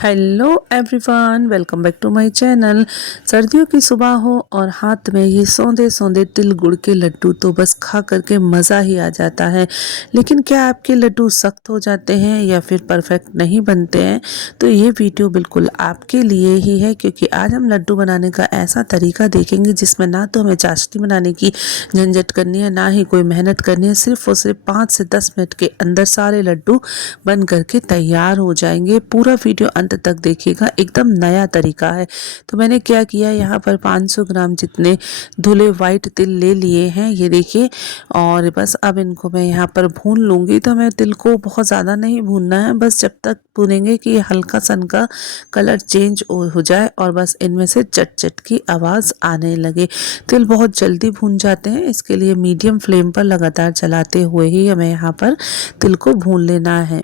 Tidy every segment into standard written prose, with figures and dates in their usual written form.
Hello everyone, welcome back to my channel. सर्दियों की सुबह हो और हाथ में ये सौंदे सौंदे तिल गुड़ के लड्डू, तो बस खा करके मज़ा ही आ जाता है। लेकिन क्या आपके लड्डू सख्त हो जाते हैं या फिर परफेक्ट नहीं बनते हैं? तो ये वीडियो बिल्कुल आपके लिए ही है, क्योंकि आज हम लड्डू बनाने का ऐसा तरीका देखेंगे जिसमें ना तो हमें चाशनी बनाने की झंझट करनी है, ना ही कोई मेहनत करनी है। सिर्फ और सिर्फ 5 से 10 मिनट के अंदर सारे लड्डू बन करके तैयार हो जाएंगे। पूरा वीडियो अंत तक देखिएगा, एकदम नया तरीका है। तो मैंने क्या किया, यहाँ पर 500 ग्राम जितने धुले वाइट तिल ले लिए हैं, ये देखिए। और बस अब इनको मैं यहाँ पर भून लूँगी। तो हमें तिल को बहुत ज़्यादा नहीं भूनना है, बस जब तक भूनेंगे कि ये हल्का सन का कलर चेंज हो जाए और बस इनमें से चट चट की आवाज़ आने लगे। तिल बहुत जल्दी भून जाते हैं, इसके लिए मीडियम फ्लेम पर लगातार चलाते हुए ही हमें यहाँ पर तिल को भून लेना है।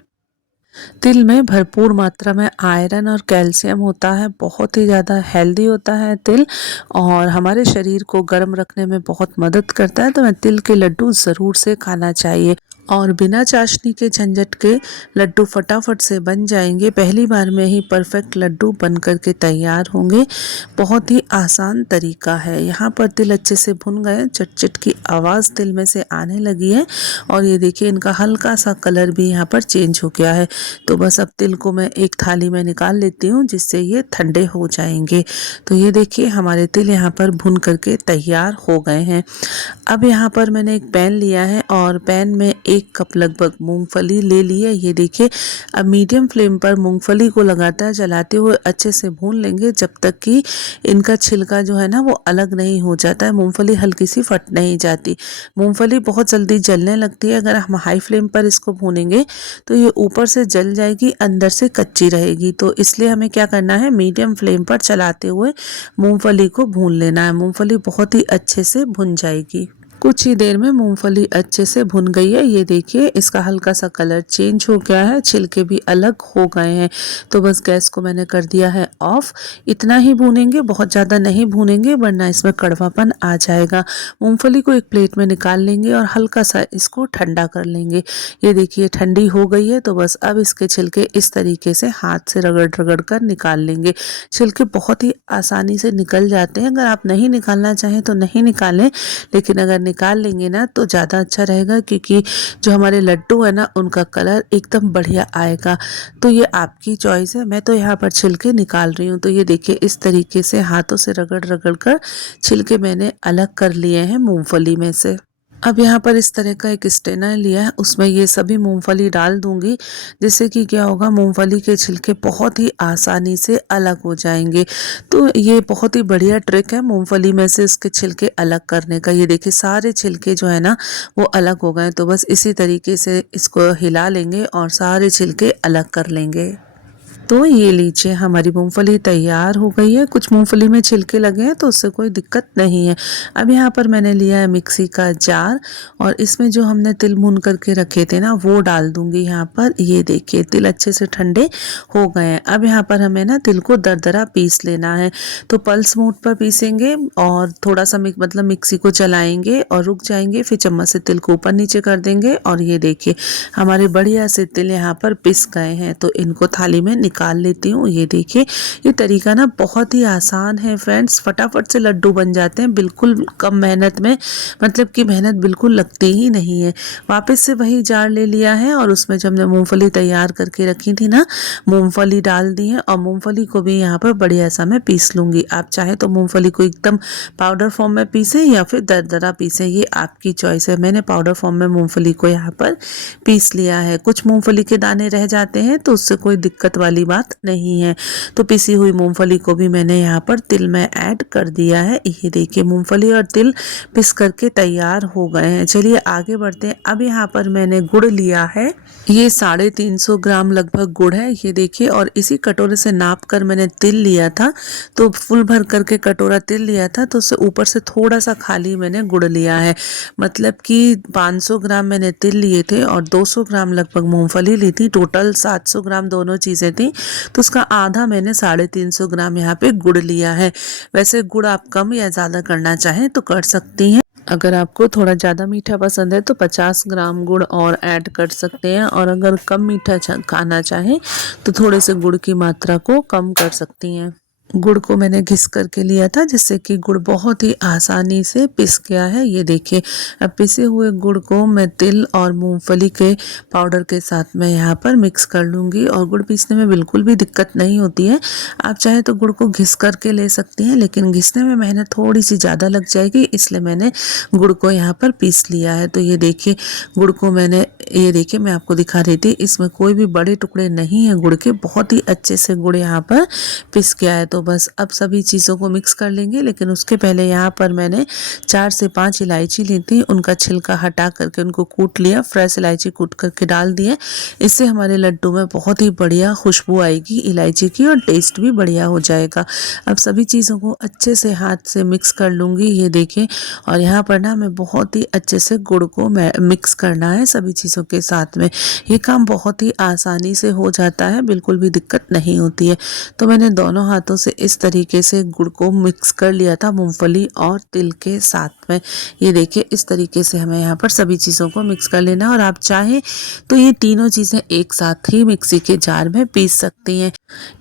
तिल में भरपूर मात्रा में आयरन और कैल्शियम होता है, बहुत ही ज़्यादा हेल्दी होता है तिल, और हमारे शरीर को गर्म रखने में बहुत मदद करता है। तो हमें तिल के लड्डू ज़रूर से खाना चाहिए और बिना चाशनी के झंझट के लड्डू फटाफट से बन जाएंगे। पहली बार में ही परफेक्ट लड्डू बन करके तैयार होंगे। बहुत ही आसान तरीका है। यहाँ पर तिल अच्छे से भुन गए, चट चट की आवाज़ तिल में से आने लगी है और ये देखिए इनका हल्का सा कलर भी यहाँ पर चेंज हो गया है। तो बस अब तिल को मैं एक थाली में निकाल लेती हूँ, जिससे ये ठंडे हो जाएंगे। तो ये देखिए हमारे तिल यहाँ पर भुन करके तैयार हो गए हैं। अब यहाँ पर मैंने एक पैन लिया है और पैन में 1 कप लगभग मूंगफली ले ली है। ये देखिए, अब मीडियम फ्लेम पर मूंगफली को लगातार चलाते हुए अच्छे से भून लेंगे, जब तक कि इनका छिलका जो है ना वो अलग नहीं हो जाता है। मूंगफली हल्की सी फट नहीं जाती। मूंगफली बहुत जल्दी जलने लगती है, अगर हम हाई फ्लेम पर इसको भूनेंगे तो ये ऊपर से जल जाएगी, अंदर से कच्ची रहेगी। तो इसलिए हमें क्या करना है, मीडियम फ्लेम पर चलाते हुए मूंगफली को भून लेना है। मूंगफली बहुत ही अच्छे से भुन जाएगी। कुछ ही देर में मूंगफली अच्छे से भुन गई है। ये देखिए इसका हल्का सा कलर चेंज हो गया है, छिलके भी अलग हो गए हैं। तो बस गैस को मैंने कर दिया है ऑफ। इतना ही भूनेंगे, बहुत ज़्यादा नहीं भूनेंगे वरना इसमें कड़वापन आ जाएगा। मूंगफली को एक प्लेट में निकाल लेंगे और हल्का सा इसको ठंडा कर लेंगे। ये देखिए ठंडी हो गई है। तो बस अब इसके छिलके इस तरीके से हाथ से रगड़ रगड़ कर निकाल लेंगे। छिलके बहुत ही आसानी से निकल जाते हैं, अगर आप नहीं निकालना चाहें तो नहीं निकालें, लेकिन अगर निकाल लेंगे ना तो ज़्यादा अच्छा रहेगा, क्योंकि जो हमारे लड्डू है ना उनका कलर एकदम बढ़िया आएगा। तो ये आपकी चॉइस है, मैं तो यहाँ पर छिलके निकाल रही हूँ। तो ये देखिए इस तरीके से हाथों से रगड़ रगड़ कर छिलके मैंने अलग कर लिए हैं मूंगफली में से। अब यहाँ पर इस तरह का एक स्ट्रेनर लिया है, उसमें ये सभी मूंगफली डाल दूंगी, जिससे कि क्या होगा, मूंगफली के छिलके बहुत ही आसानी से अलग हो जाएंगे। तो ये बहुत ही बढ़िया ट्रिक है मूंगफली में से इसके छिलके अलग करने का। ये देखिए सारे छिलके जो है ना वो अलग हो गए। तो बस इसी तरीके से इसको हिला लेंगे और सारे छिलके अलग कर लेंगे। तो ये लीजिए हमारी मूंगफली तैयार हो गई है। कुछ मूंगफली में छिलके लगे हैं तो उससे कोई दिक्कत नहीं है। अब यहाँ पर मैंने लिया है मिक्सी का जार और इसमें जो हमने तिल भून करके रखे थे ना वो डाल दूंगी यहाँ पर। ये देखिए तिल अच्छे से ठंडे हो गए हैं। अब यहाँ पर हमें ना तिल को दरदरा पीस लेना है। तो पल्स मोड पर पीसेंगे और थोड़ा सा मतलब मिक्सी को चलाएंगे और रुक जाएंगे, फिर चम्मच से तिल को ऊपर नीचे कर देंगे और ये देखिए हमारे बढ़िया से तिल यहाँ पर पिस गए हैं। तो इनको थाली में निकाल लेती हूँ। ये देखिए ये तरीका ना बहुत ही आसान है फ्रेंड्स, फटाफट से लड्डू बन जाते हैं, बिल्कुल कम मेहनत में, मतलब कि मेहनत बिल्कुल लगती ही नहीं है। वापस से वही जार ले लिया है और उसमें जो हमने मूंगफली तैयार करके रखी थी ना, मूंगफली डाल दी है और मूंगफली को भी यहाँ पर बढ़िया सा मैं पीस लूँगी। आप चाहे तो मूंगफली को एकदम पाउडर फॉर्म में पीसें या फिर दरदरा पीसें, ये आपकी चॉइस है। मैंने पाउडर फॉर्म में मूंगफली को यहाँ पर पीस लिया है। कुछ मूंगफली के दाने रह जाते हैं तो उससे कोई दिक्कत वाली बात नहीं है। तो पिसी हुई मूंगफली को भी मैंने यहाँ पर तिल में ऐड कर दिया है। ये देखिए मूंगफली और तिल पिस करके तैयार हो गए हैं। चलिए आगे बढ़ते हैं। अब यहाँ पर मैंने गुड़ लिया है, ये 350 ग्राम लगभग गुड़ है। ये देखिए, और इसी कटोरे से नाप कर मैंने तिल लिया था, तो फुल भर करके कटोरा तिल लिया था, तो उससे ऊपर से थोड़ा सा खाली मैंने गुड़ लिया है। मतलब कि 500 ग्राम मैंने तिल लिए थे और 200 ग्राम लगभग मूंगफली ली थी, टोटल 700 ग्राम दोनों चीज़ें थी। तो उसका आधा मैंने 350 ग्राम यहाँ पे गुड़ लिया है। वैसे गुड़ आप कम या ज़्यादा करना चाहें तो कर सकती हैं। अगर आपको थोड़ा ज़्यादा मीठा पसंद है तो 50 ग्राम गुड़ और ऐड कर सकते हैं, और अगर कम मीठा खाना चाहें तो थोड़े से गुड़ की मात्रा को कम कर सकती हैं। गुड़ को मैंने घिस करके लिया था, जिससे कि गुड़ बहुत ही आसानी से पिस गया है। ये देखिए, अब पिसे हुए गुड़ को मैं तिल और मूंगफली के पाउडर के साथ मैं यहाँ पर मिक्स कर लूँगी, और गुड़ पीसने में बिल्कुल भी दिक्कत नहीं होती है। आप चाहे तो गुड़ को घिस करके ले सकती हैं, लेकिन घिसने में मेहनत थोड़ी सी ज़्यादा लग जाएगी, इसलिए मैंने गुड़ को यहाँ पर पीस लिया है। तो ये देखिए, गुड़ को मैंने, ये देखिए मैं आपको दिखा रही थी, इसमें कोई भी बड़े टुकड़े नहीं हैं गुड़ के, बहुत ही अच्छे से गुड़ यहाँ पर पिस गया है। तो बस अब सभी चीज़ों को मिक्स कर लेंगे, लेकिन उसके पहले यहाँ पर मैंने 4 से 5 इलायची ली थी, उनका छिलका हटा करके उनको कूट लिया, फ्रेश इलायची कूट करके डाल दिए। इससे हमारे लड्डू में बहुत ही बढ़िया खुशबू आएगी इलायची की, और टेस्ट भी बढ़िया हो जाएगा। अब सभी चीज़ों को अच्छे से हाथ से मिक्स कर लूँगी, ये देखिए। और यहाँ पर ना मैं बहुत ही अच्छे से गुड़ को मिक्स करना है सभी चीज़ों के साथ में। ये काम बहुत ही आसानी से हो जाता है, बिल्कुल भी दिक्कत नहीं होती है। तो मैंने दोनों हाथों से इस तरीके से गुड़ को मिक्स कर लिया था मूंगफली और तिल के साथ में। ये देखिए, इस तरीके से हमें यहाँ पर सभी चीज़ों को मिक्स कर लेना, और आप चाहें तो ये तीनों चीज़ें एक साथ ही मिक्सी के जार में पीस सकती हैं।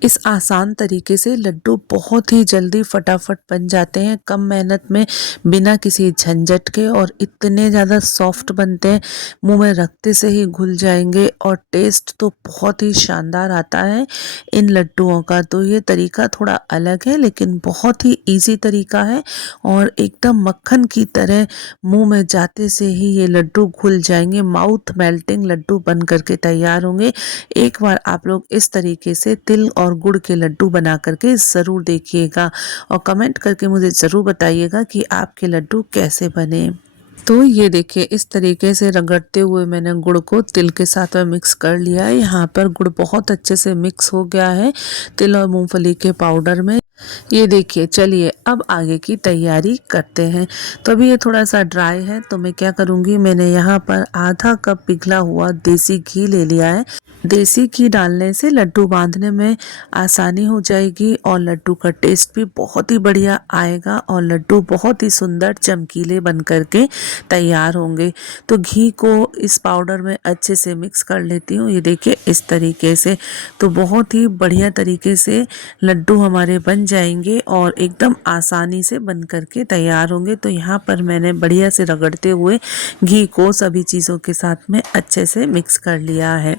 इस आसान तरीके से लड्डू बहुत ही जल्दी फटाफट बन जाते हैं, कम मेहनत में, बिना किसी झंझट के, और इतने ज़्यादा सॉफ्ट बनते हैं, मुंह में रखते से ही घुल जाएंगे, और टेस्ट तो बहुत ही शानदार आता है इन लड्डुओं का। तो ये तरीका थोड़ा अलग है, लेकिन बहुत ही इजी तरीका है, और एकदम मक्खन की तरह मुंह में जाते से ही ये लड्डू घुल जाएंगे, माउथ मेल्टिंग लड्डू बन करके तैयार होंगे। एक बार आप लोग इस तरीके से तिल और गुड़ के लड्डू बना करके ज़रूर देखिएगा, और कमेंट करके मुझे ज़रूर बताइएगा कि आपके लड्डू कैसे बने। तो ये देखिए, इस तरीके से रगड़ते हुए मैंने गुड़ को तिल के साथ में मिक्स कर लिया है। यहाँ पर गुड़ बहुत अच्छे से मिक्स हो गया है तिल और मूंगफली के पाउडर में। ये देखिए, चलिए अब आगे की तैयारी करते हैं। तो अभी ये थोड़ा सा ड्राई है, तो मैं क्या करूँगी, मैंने यहाँ पर आधा कप पिघला हुआ देसी घी ले लिया है। देसी घी डालने से लड्डू बांधने में आसानी हो जाएगी, और लड्डू का टेस्ट भी बहुत ही बढ़िया आएगा, और लड्डू बहुत ही सुंदर चमकीले बन करके तैयार होंगे। तो घी को इस पाउडर में अच्छे से मिक्स कर लेती हूँ, ये देखिए इस तरीके से। तो बहुत ही बढ़िया तरीके से लड्डू हमारे बन जाएंगे, और एकदम आसानी से बन करके तैयार होंगे। तो यहाँ पर मैंने बढ़िया से रगड़ते हुए घी को सभी चीज़ों के साथ में अच्छे से मिक्स कर लिया है।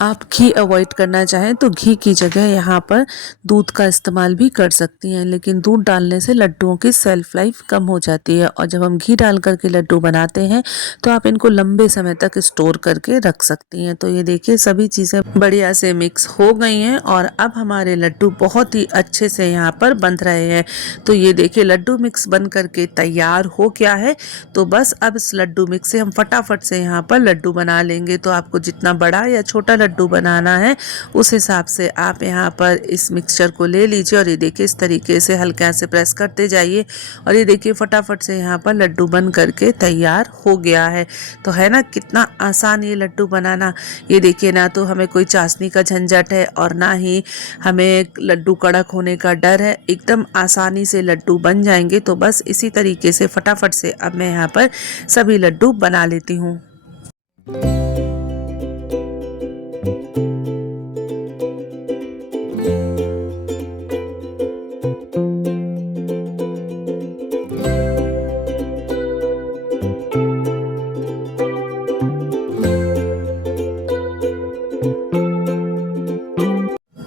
आप घी अवॉइड करना चाहें तो घी की जगह यहाँ पर दूध का इस्तेमाल भी कर सकती हैं, लेकिन दूध डालने से लड्डुओं की सेल्फ लाइफ कम हो जाती है, और जब हम घी डाल करके लड्डू बनाते हैं तो आप इनको लंबे समय तक स्टोर करके रख सकती हैं। तो ये देखिए, सभी चीज़ें बढ़िया से मिक्स हो गई हैं, और अब हमारे लड्डू बहुत ही अच्छे से यहाँ पर बन रहे हैं। तो ये देखिए, लड्डू मिक्स बन करके तैयार हो गया है। तो बस अब इस लड्डू मिक्स से हम फटाफट से यहाँ पर लड्डू बना लेंगे। तो आपको जितना बड़ा या छोटा लड्डू बनाना है उस हिसाब से आप यहाँ पर इस मिक्सचर को ले लीजिए, और ये देखिए इस तरीके से हल्के से प्रेस करते जाइए, और ये देखिए फटाफट से यहाँ पर लड्डू बन करके तैयार हो गया है। तो है ना कितना आसान ये लड्डू बनाना। ये देखिए, ना तो हमें कोई चाशनी का झंझट है, और ना ही हमें लड्डू कड़क होने का डर है, एकदम आसानी से लड्डू बन जाएंगे। तो बस इसी तरीके से फटाफट से अब मैं यहाँ पर सभी लड्डू बना लेती हूँ।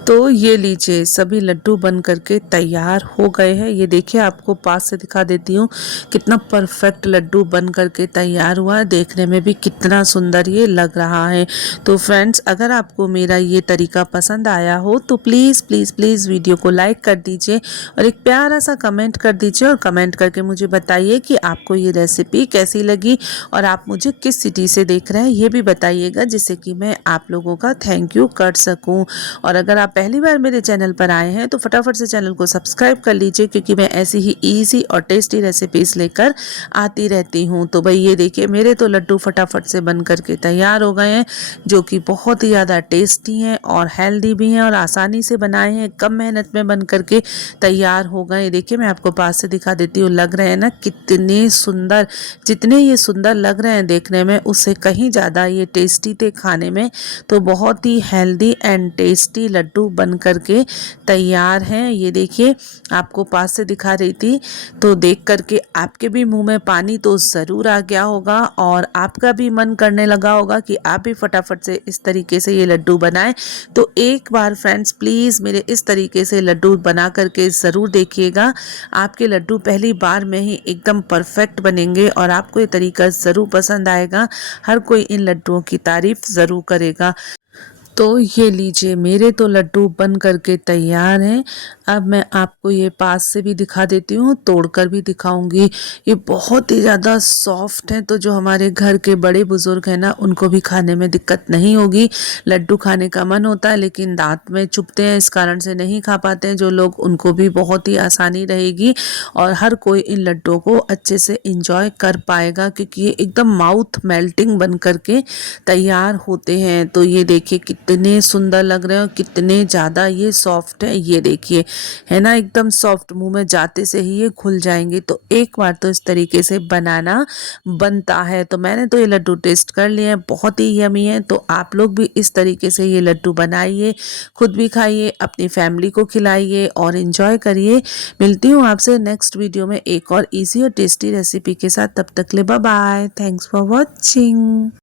तो ये लीजिए, सभी लड्डू बन करके तैयार हो गए हैं। ये देखिए, आपको पास से दिखा देती हूँ कितना परफेक्ट लड्डू बन करके तैयार हुआ है, देखने में भी कितना सुंदर ये लग रहा है। तो फ्रेंड्स, अगर आपको मेरा ये तरीका पसंद आया हो तो प्लीज़ प्लीज़ प्लीज़ वीडियो को लाइक कर दीजिए, और एक प्यारा सा कमेंट कर दीजिए, और कमेंट करके मुझे बताइए कि आपको ये रेसिपी कैसी लगी, और आप मुझे किस सिटी से देख रहे हैं ये भी बताइएगा, जिससे कि मैं आप लोगों का थैंक यू कर सकूँ। और अगर आप पहली बार बार मेरे चैनल पर आए हैं तो फटाफट से चैनल को सब्सक्राइब कर लीजिए, क्योंकि मैं ऐसी ही ईजी और टेस्टी रेसिपीज़ लेकर आती रहती हूँ। तो भाई ये देखिए मेरे तो लड्डू फटाफट से बन करके तैयार हो गए हैं, जो कि बहुत ही ज़्यादा टेस्टी हैं और हेल्दी भी हैं और आसानी से बनाए हैं, कम मेहनत में बन करके तैयार हो गए। देखिए मैं आपको पास से दिखा देती हूँ, लग रहे हैं ना कितने सुंदर, जितने ये सुंदर लग रहे हैं देखने में उससे कहीं ज़्यादा ये टेस्टी थे खाने में। तो बहुत ही हेल्दी एंड टेस्टी लड्डू बन करके तैयार हैं। ये देखिए आपको पास से दिखा रही थी, तो देख करके आपके भी मुंह में पानी तो ज़रूर आ गया होगा और आपका भी मन करने लगा होगा कि आप भी फटाफट से इस तरीके से ये लड्डू बनाएं। तो एक बार फ्रेंड्स प्लीज़ मेरे इस तरीके से लड्डू बना करके ज़रूर देखिएगा। आपके लड्डू पहली बार में ही एकदम परफेक्ट बनेंगे और आपको ये तरीका ज़रूर पसंद आएगा। हर कोई इन लड्डुओं की तारीफ़ ज़रूर करेगा। तो ये लीजिए मेरे तो लड्डू बन करके तैयार हैं। अब मैं आपको ये पास से भी दिखा देती हूँ, तोड़कर भी दिखाऊंगी। ये बहुत ही ज़्यादा सॉफ्ट हैं, तो जो हमारे घर के बड़े बुजुर्ग हैं ना उनको भी खाने में दिक्कत नहीं होगी। लड्डू खाने का मन होता है लेकिन दांत में चुभते हैं, इस कारण से नहीं खा पाते हैं जो लोग, उनको भी बहुत ही आसानी रहेगी और हर कोई इन लड्डुओं को अच्छे से इंजॉय कर पाएगा, क्योंकि ये एकदम माउथ मेल्टिंग बन करके तैयार होते हैं। तो ये देखिए कितने सुंदर लग रहे हैं और कितने ज़्यादा ये सॉफ्ट है। ये देखिए है ना एकदम सॉफ्ट, मुंह में जाते से ही ये खुल जाएंगे। तो एक बार तो इस तरीके से बनाना बनता है। तो मैंने तो ये लड्डू टेस्ट कर लिए हैं, बहुत ही यमी है। तो आप लोग भी इस तरीके से ये लड्डू बनाइए, खुद भी खाइए, अपनी फैमिली को खिलाइए और इन्जॉय करिए। मिलती हूँ आपसे नेक्स्ट वीडियो में एक और ईजी और टेस्टी रेसिपी के साथ। तब तक ले bye bye, thanks for watching.